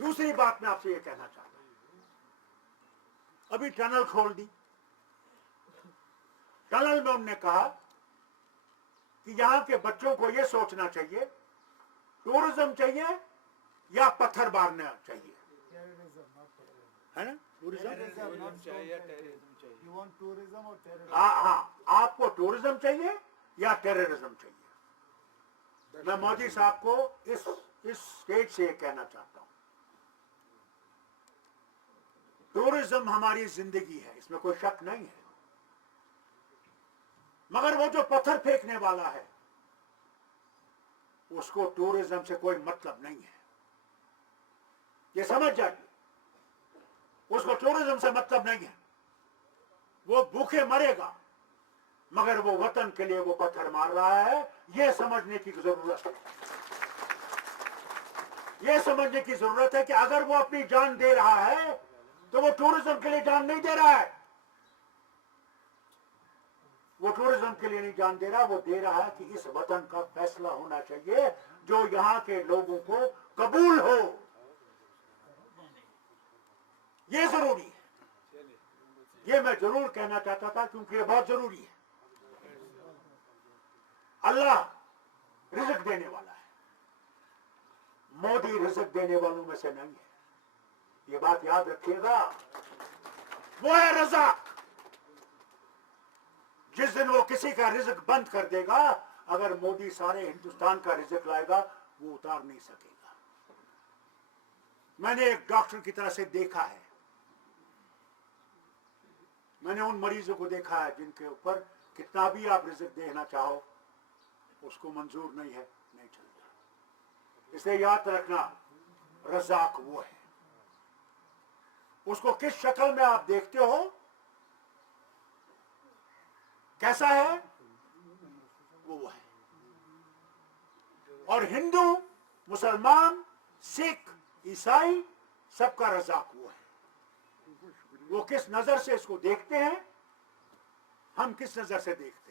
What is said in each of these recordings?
दूसरी बात मैं आपसे ये कहना चाहता हूं, अभी टनल खोल दी, टनल में उन्होंने कहा कि यहां के बच्चों को यह सोचना चाहिए टूरिज्म चाहिए या पत्थर मारना चाहिए, है ना? टूरिज्म चाहिए, हाँ, आपको टूरिज्म चाहिए या टेररिज्म चाहिए? मैं मोदी साहब को इस स्टेज से ये कहना चाहता हूं, टूरिज्म हमारी जिंदगी है, इसमें कोई शक नहीं है, मगर वो जो पत्थर फेंकने वाला है उसको टूरिज्म से कोई मतलब नहीं है, ये समझ जाइए, उसको टूरिज्म से मतलब नहीं है, वो भूखे मरेगा मगर वो वतन के लिए वो पत्थर मार रहा है, ये समझने की जरूरत है, ये समझने की जरूरत है कि अगर वो अपनी जान दे रहा है तो वो टूरिज्म के लिए जान नहीं दे रहा है, वो टूरिज्म के लिए नहीं जान दे रहा, वो दे रहा है कि इस वतन का फैसला होना चाहिए जो यहां के लोगों को कबूल हो, ये जरूरी है, ये मैं जरूर कहना चाहता था क्योंकि ये बहुत जरूरी है। अल्लाह रिज़्क़ देने वाला है, मोदी रिज़्क़ देने वालों में से नहीं है, ये बात याद रखिएगा, वो है रज़ाक, जिस दिन वो किसी का रिज़्क़ बंद कर देगा, अगर मोदी सारे हिंदुस्तान का रिज़्क़ लाएगा वो उतार नहीं सकेगा। मैंने एक डॉक्टर की तरह से देखा है, मैंने उन मरीजों को देखा है जिनके ऊपर कितना भी आप रिज़्क़ देना चाहो उसको मंजूर नहीं है, नहीं चलता। इसलिए याद रखना, रज़ाक वो है, उसको किस शक्ल में आप देखते हो, कैसा है, वो है। और हिंदू, मुसलमान, सिख, ईसाई, सबका रज़ाक वो है, वो किस नजर से इसको देखते हैं, हम किस नजर से देखते हैं।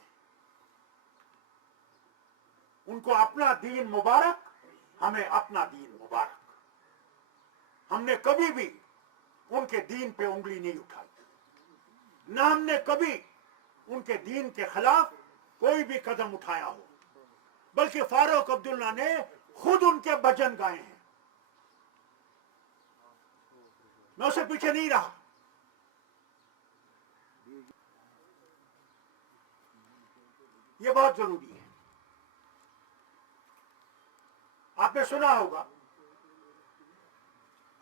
उनको अपना दीन मुबारक, हमें अपना दीन मुबारक। हमने कभी भी उनके दीन पे उंगली नहीं उठाई, न हमने कभी उनके दीन के खिलाफ कोई भी कदम उठाया हो, बल्कि फारूक अब्दुल्ला ने खुद उनके भजन गाए हैं, मैं उससे पीछे नहीं रहा। ये बहुत जरूरी है। आपने सुना होगा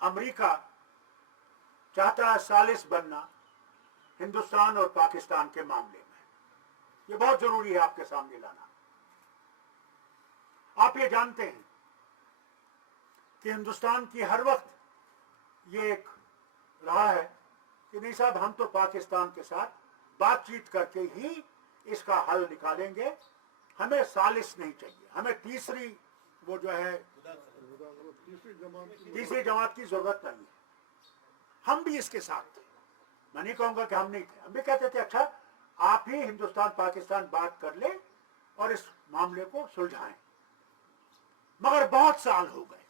अमेरिका चाहता है सालिस बनना हिंदुस्तान और पाकिस्तान के मामले में, ये बहुत जरूरी है आपके सामने लाना। आप ये जानते हैं कि हिंदुस्तान की हर वक्त ये एक रहा है कि नहीं साहब, हम तो पाकिस्तान के साथ बातचीत करके ही इसका हल निकालेंगे, हमें सालिस नहीं चाहिए, हमें तीसरी वो जो है तीसरी जमात की जरूरत नहीं है। हम भी इसके साथ थे, मैं नहीं कहूंगा कि हम नहीं थे, हम भी कहते थे अच्छा आप ही हिंदुस्तान पाकिस्तान बात कर ले और इस मामले को सुलझाएं, मगर बहुत साल हो गए,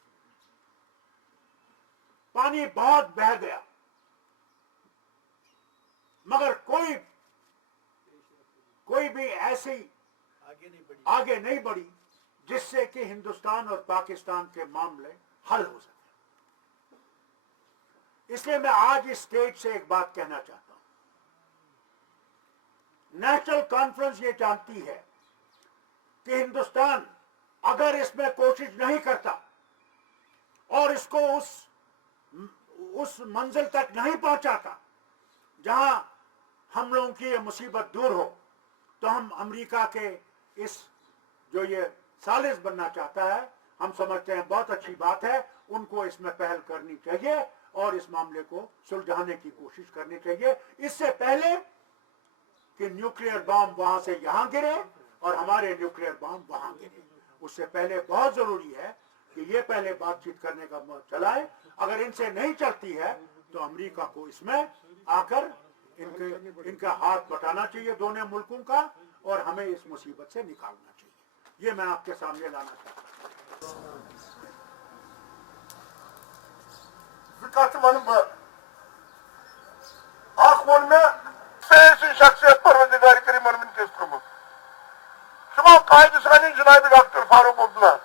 पानी बहुत बह गया, मगर कोई भी ऐसी आगे नहीं बढ़ी जिससे कि हिंदुस्तान और पाकिस्तान के मामले हल हो सके। इसलिए मैं आज इस स्टेज से एक बात कहना चाहता हूं, नेशनल कॉन्फ्रेंस ये जानती है कि हिंदुस्तान अगर इसमें कोशिश नहीं करता और इसको उस मंजिल तक नहीं पहुंचाता जहां हम लोगों की ये मुसीबत दूर हो, तो हम अमेरिका के इस जो ये सालिस बनना चाहता है, हम समझते हैं बहुत अच्छी बात है, उनको इसमें पहल करनी चाहिए और इस मामले को सुलझाने की कोशिश करनी चाहिए, इससे पहले कि न्यूक्लियर बम वहां से यहां गिरे और हमारे न्यूक्लियर बम वहां गिरे। उससे पहले बहुत जरूरी है कि ये पहले बातचीत करने का चलाए, अगर इनसे नहीं चलती है तो अमेरिका को इसमें आकर इनका हाथ बटाना चाहिए दोनों मुल्कों का, और हमें इस मुसीबत से निकालना चाहिए। ये मैं आपके सामने लाना चाहता हूं। کت ون بہ اخ وون مے سیاسی شخصیت پروردگار کریم ونکس تھومت شما قائد ثانی جناب ڈاکٹر فاروق عبداللہ